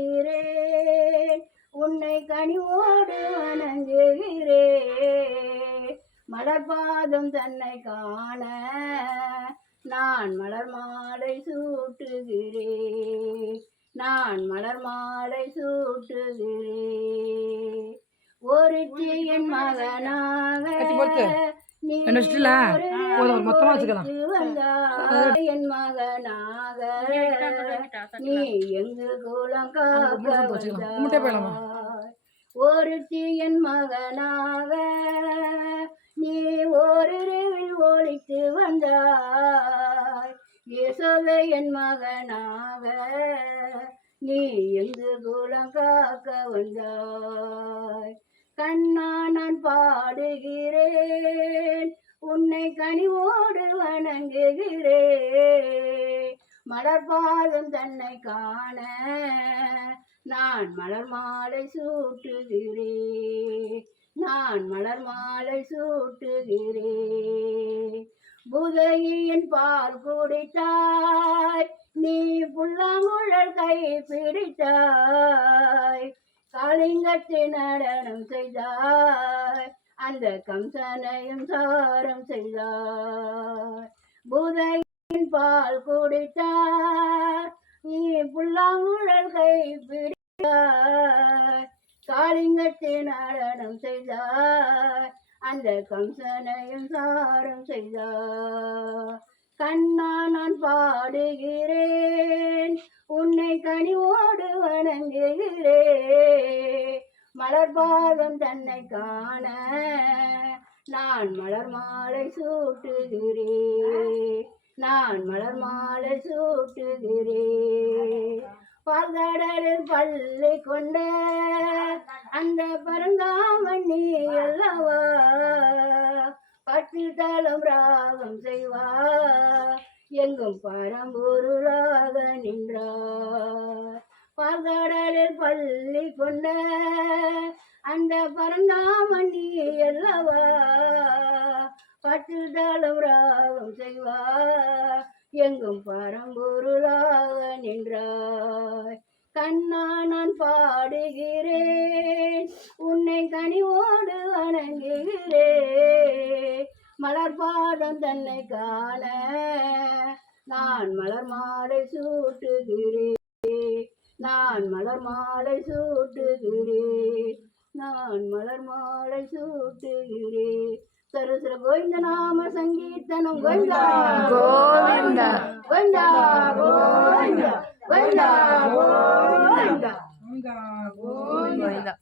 பாடுகிறேன், உன்னை கனிவோடு வணங்குகிறேன். மலர்பாதம் தன்னை காண நான் மலர் மாலை சூட்டுகிறேன், நான் மலர் மாலை சூட்டுகிறேன். ஒருத்தி என் மகனாக என் மகனாக நீ எங்கு குலம் காக்க. ஒருத்தி என் மகனாக நீ ஓரிரவில் ஒழித்து வந்தாய். யசோதை என் மகனாக நீ எங்கு குலம் காக்க வந்தாய். கண்ணா நான் பாடுகிறேன், உன்னை கனிவோடு வணங்குகிறேன். மலர்பாதம் தன்னை காண நான் மலர் மாலை சூட்டுகிறேன், நான் மலர் மாலை சூட்டுகிறேன். புதையின் பால் குடித்தாய், நீ புல்லாங்குழல் கை பிடித்தாய். காளிங்கத்தை நடனம் செய்தாய், அந்த கம்சனையும் சாரம் செய்தாய். புதையின் பால் குடித்தாய், நீ புல்லாங்குழல் கை பிடித்தாய். காளிங்கத்தை நடனம் செய்தாய், அந்த கம்சனையும் சாரம் செய்தாய். கண்ணா நான் பாடுகிறேன், உன்னை கனிவோடு வணங்குகிறேன். மலர்பாதம் தன்னை காண நான் மலர் மாலை சூட்டுகிறேன், நான் மலர் மாலை சூட்டுகிறேன். பால்கடலில் பள்ளி கொண்ட அந்த பரந்தாமணி அல்லவா, பட்டில் தலம் ராகம் செய்வார், எங்கும் பரம்பொருளாக நின்றார். பால்கடலில் பள்ளி கொண்ட அந்த பரந்தாமணி அல்லவா, பட்டில் தலம் ராகம் செய்வார், எங்கும் பரம்பொருளாக நின்றாய். கண்ணா நான் பாடுகிறேன், உன்னை கனிவோடு வணங்குகிறேன். மலர்பாதம் தன்னை காண நான் மலர் மாலை சூட்டுகிறேன், நான் மலர் மாலை சூட்டுகிறேன், நான் மலர் மாலை சூட்டுகிறேன். சரஸ்வர கோவிந்த நாம சங்கீர்த்தனம் கோவிந்தா கோவிந்தா கோவிந்தா கோவிந்தா கோவிந்தா கோவிந்தா கோவிந்தா.